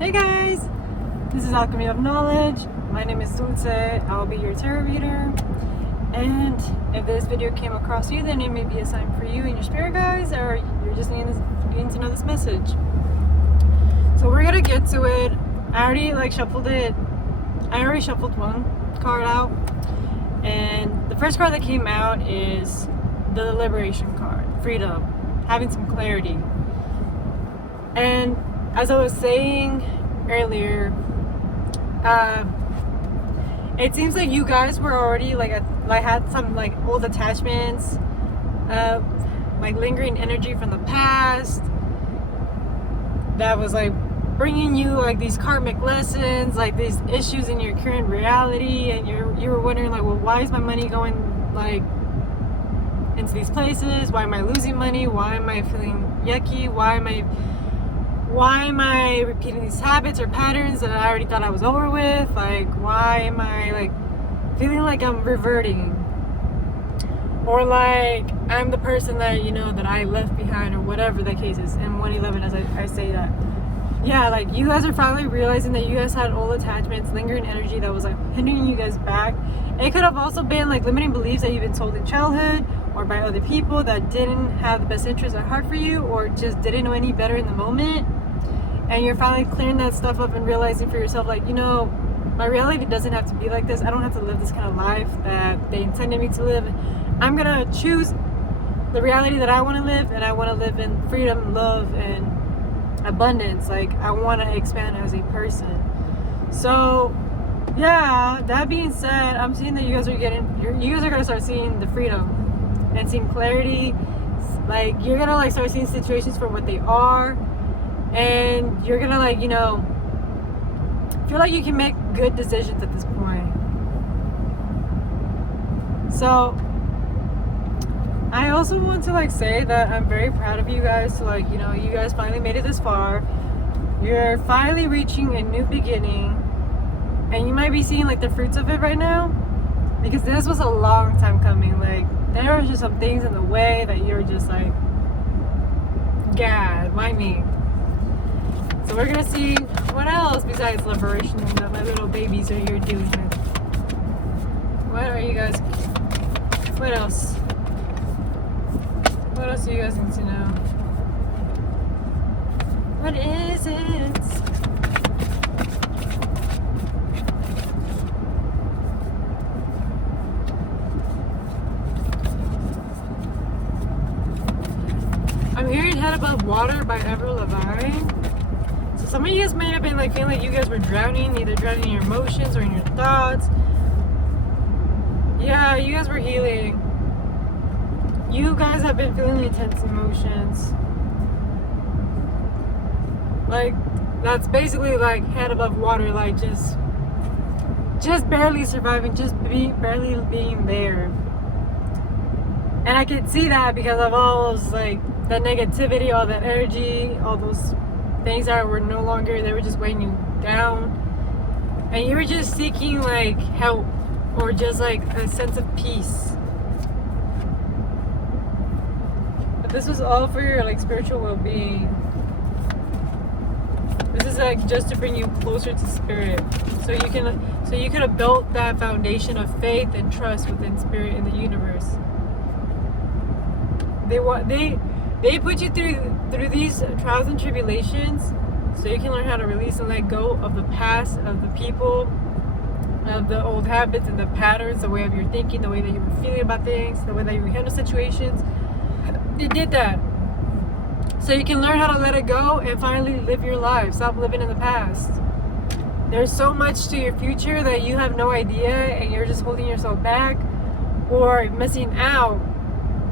Hey guys, this is Alchemy of Knowledge. My name is Dulce. I'll be your tarot reader. And if this video came across you, then it may be a sign for you and your spirit guides, or you're just needing to know this message. So we're gonna get to it. I already shuffled it. I already shuffled one card out, and the first card that came out is the liberation card, freedom, having some clarity. And as I was saying earlier, it seems like you guys were already had some old attachments, lingering energy from the past that was bringing you these karmic lessons, these issues in your current reality, and you were wondering well, why is my money going into these places? Why am I losing money? Why am I feeling yucky? Why am I repeating these habits or patterns that I already thought I was over with? Why am I feeling like I'm reverting? Or I'm the person that that I left behind, or whatever the case is. In 111, as I say that. Yeah, you guys are finally realizing that you guys had old attachments, lingering energy that was hindering you guys back. It could have also been limiting beliefs that you've been told in childhood or by other people that didn't have the best interest at heart for you, or just didn't know any better in the moment. And you're finally clearing that stuff up and realizing for yourself, my reality doesn't have to be like this. I don't have to live this kind of life that they intended me to live. I'm gonna choose the reality that I want to live, and I want to live in freedom, love, and abundance. I want to expand as a person. So yeah, that being said, I'm seeing that you guys are gonna start seeing the freedom and seeing clarity. You're gonna start seeing situations for what they are. And you're gonna feel like you can make good decisions at this point. So I also want to say that I'm very proud of you guys. So you guys finally made it this far. You're finally reaching a new beginning, and you might be seeing the fruits of it right now, because this was a long time coming. There was just some things in the way that you're just God, why me? So we're gonna see what else besides liberation that my little babies are here doing. What are you guys? What else? What else do you guys need to know? What is it? I'm hearing Head Above Water by Avril Lavigne. Some of you guys might have been feeling like you guys were drowning, either drowning in your emotions or in your thoughts. Yeah, you guys were healing. You guys have been feeling intense emotions. That's basically head above water, just barely surviving, barely being there. And I could see that because of all those that negativity, all that energy, all those things that were no longer, they were just weighing you down, and you were just seeking help, or just a sense of peace. But this was all for your spiritual well-being. This is just to bring you closer to spirit, so you could have built that foundation of faith and trust within spirit and the universe. They put you through these trials and tribulations so you can learn how to release and let go of the past, of the people, of the old habits and the patterns, the way of your thinking, the way that you were feeling about things, the way that you handle situations. They did that so you can learn how to let it go and finally live your life. Stop living in the past. There's so much to your future that you have no idea, and you're just holding yourself back or missing out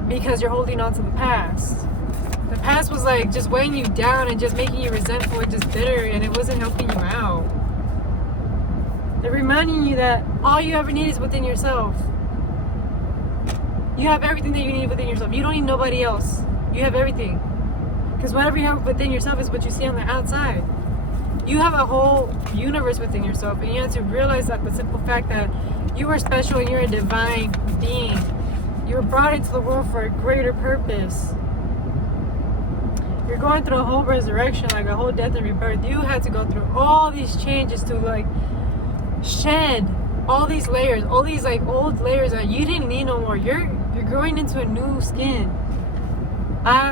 because you're holding on to the past. The past was just weighing you down and just making you resentful and just bitter, and it wasn't helping you out. They're reminding you that all you ever need is within yourself. You have everything that you need within yourself. You don't need nobody else. You have everything. Because whatever you have within yourself is what you see on the outside. You have a whole universe within yourself, and you have to realize that the simple fact that you are special and you're a divine being. You were brought into the world for a greater purpose. you're going through a whole resurrection, like a whole death and rebirth. You had to go through all these changes to like shed all these layers, all these like old layers that you didn't need no more. You're growing into a new skin.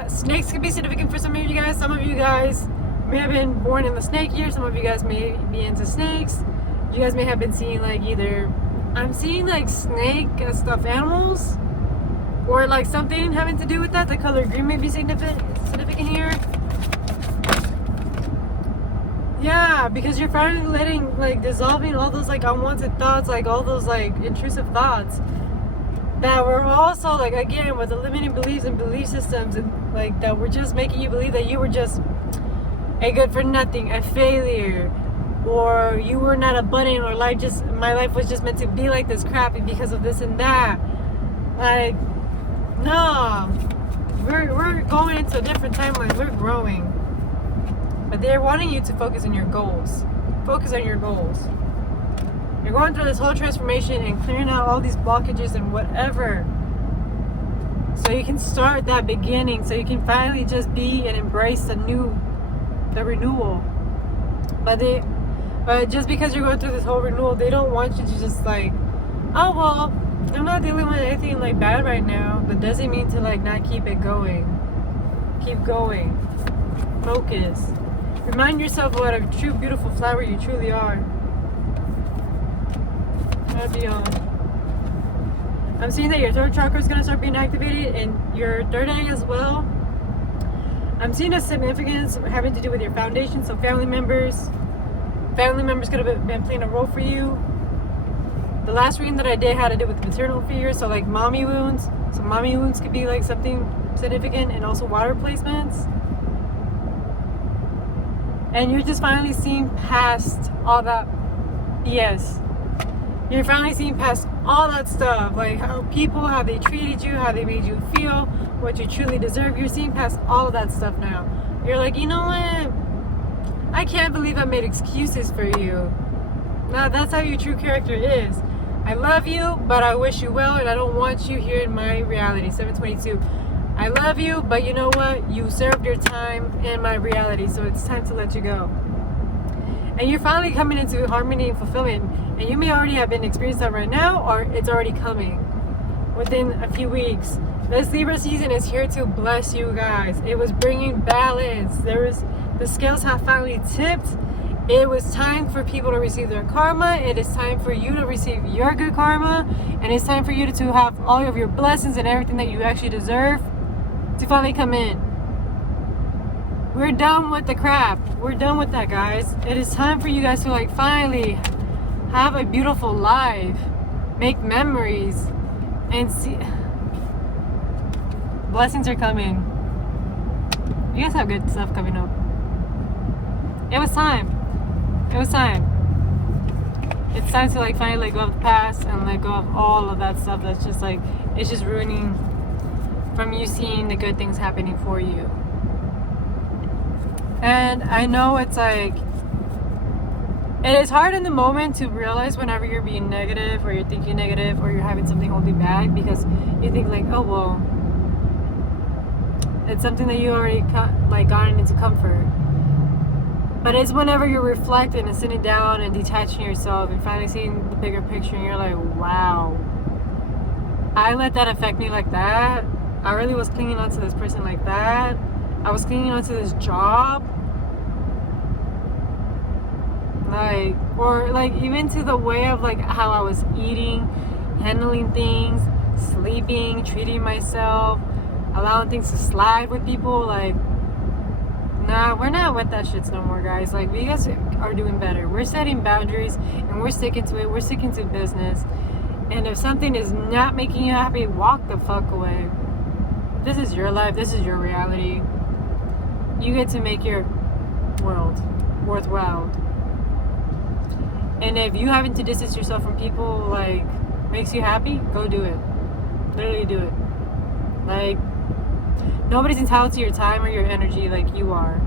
Snakes could be significant for some of you guys. Some of you guys may have been born in the snake year. Some of you guys may be into snakes. You guys may have been seeing like either, I'm seeing like snake stuffed animals, or like something having to do with that. The color green may be significant here. Yeah, because you're finally letting, like, dissolving all those like unwanted thoughts, like all those like intrusive thoughts that were also like, again, with the limiting beliefs and belief systems, and like that were just making you believe that you were just a good for nothing, a failure, or you were not abundant, or my life was just meant to be like this crappy because of this and that. Like, no, we're going into a different timeline. We're growing, but they're wanting you to focus on your goals. Focus on your goals. You're going through this whole transformation and clearing out all these blockages and whatever, so you can start that beginning, so you can finally just be and embrace the renewal. But just because you're going through this whole renewal, they don't want you to just like, oh well, I'm not dealing with anything like bad right now. That doesn't mean to like not keep it going. Keep going. Focus. Remind yourself what a true beautiful flower you truly are. I'm seeing that your third chakra is going to start being activated, and your third eye as well. I'm seeing a significance having to do with your foundation, so family members could have been playing a role for you. The last reading that I did had to do with maternal figures, so like mommy wounds. So mommy wounds could be like something significant, and also water placements. And you're just finally seeing past all that BS. You're finally seeing past all that stuff, like how they treated you, how they made you feel, what you truly deserve. You're seeing past all of that stuff now. You're like, you know what? I can't believe I made excuses for you. Now that's how your true character is. I love you, but I wish you well, and I don't want you here in my reality. 722. I love you, but you know what? You served your time in my reality, so it's time to let you go. And you're finally coming into harmony and fulfillment. And you may already have been experiencing that right now, or it's already coming within a few weeks. This Libra season is here to bless you guys. It was bringing balance. The scales have finally tipped. It was time for people to receive their karma. It is time for you to receive your good karma. And it's time for you to have all of your blessings and everything that you actually deserve to finally come in. We're done with the crap. We're done with that, guys. It is time for you guys to like finally have a beautiful life, make memories, and see. Blessings are coming. You guys have good stuff coming up. It was time. It was time. It's time to like finally let go of the past and let go of all of that stuff that's just like, it's just ruining from you seeing the good things happening for you. And I know it's like, it is hard in the moment to realize whenever you're being negative, or you're thinking negative, or you're having something hold you back, because you think like, oh well, it's something that you already gotten into comfort. But it's whenever you're reflecting and sitting down and detaching yourself and finally seeing the bigger picture, and you're like, wow, I let that affect me like that. I really was clinging on to this person like that. I was clinging on to this job. Like, or like even to the way of like how I was eating, handling things, sleeping, treating myself, allowing things to slide with people. Like, nah, we're not with that shit no more, guys. Like, we guys are doing better. We're setting boundaries and we're sticking to it. We're sticking to business. And if something is not making you happy, walk the fuck away. This is your life. This is your reality. You get to make your world worthwhile. And if you having to distance yourself from people like makes you happy, go do it. Literally do it. Like, nobody's entitled to your time or your energy like you are.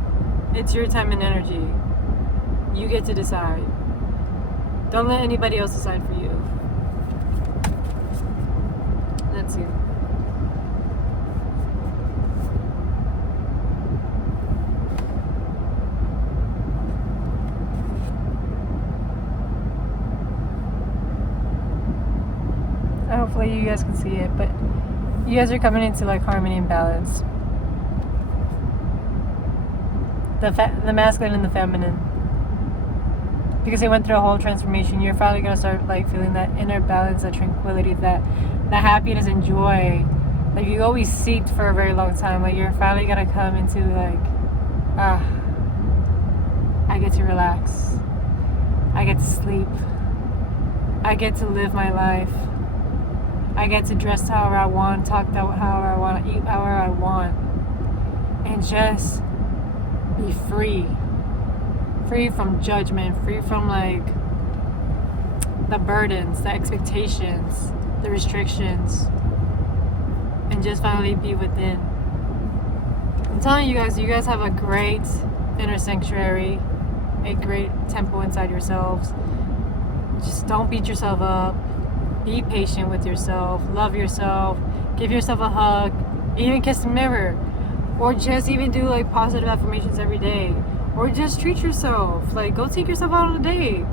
It's your time and energy. You get to decide. Don't let anybody else decide for you. Let's see. Hopefully you guys can see it, but you guys are coming into like harmony and balance. The masculine and the feminine. Because they went through a whole transformation, you're finally gonna start like feeling that inner balance, that tranquility, that happiness and joy that you always seeked for a very long time. Like you're finally gonna come into like, I get to relax, I get to sleep, I get to live my life, I get to dress however I want, talk however I want, eat however I want, and just be free from judgment, free from like the burdens, the expectations, the restrictions, and just finally be within. I'm telling you guys have a great inner sanctuary, a great temple inside yourselves. Just don't beat yourself up. Be patient with yourself. Love yourself. Give yourself a hug. Even kiss the mirror. Or just even do like positive affirmations every day. Or just treat yourself. Like go take yourself out on a date.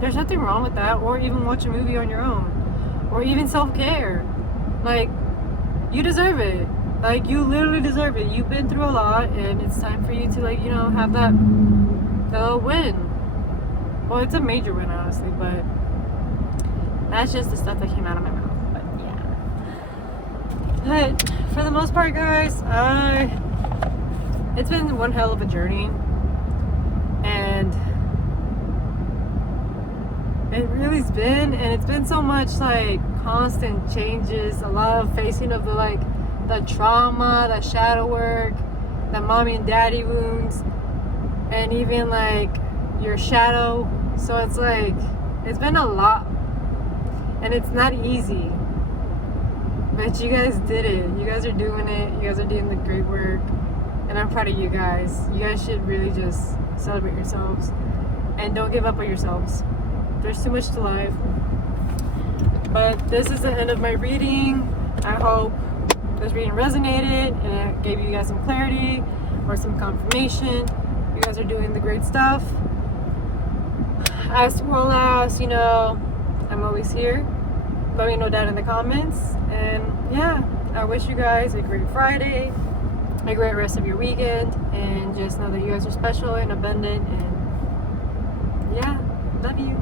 There's nothing wrong with that. Or even watch a movie on your own. Or even self-care. Like, you deserve it. Like, you literally deserve it. You've been through a lot, and it's time for you to, like, you know, have that win. Well, it's a major win, honestly, but that's just the stuff that came out of my mouth. But yeah. But for the most part, guys, it's been one hell of a journey, and it really's been, and it's been so much like constant changes, a lot of facing of the trauma, the shadow work, the mommy and daddy wounds, and even like your shadow. So it's like, it's been a lot, and it's not easy, but you guys did it. You guys are doing it. You guys are doing the great work, and I'm proud of you guys. You guys should really just celebrate yourselves and don't give up on yourselves. There's too much to life. But this is the end of my reading. I hope this reading resonated and it gave you guys some clarity or some confirmation. You guys are doing the great stuff. As well as, you know, I'm always here. Let me know down in the comments. And yeah, I wish you guys a great Friday, a great rest of your weekend, and just know that you guys are special and abundant. And yeah, love you.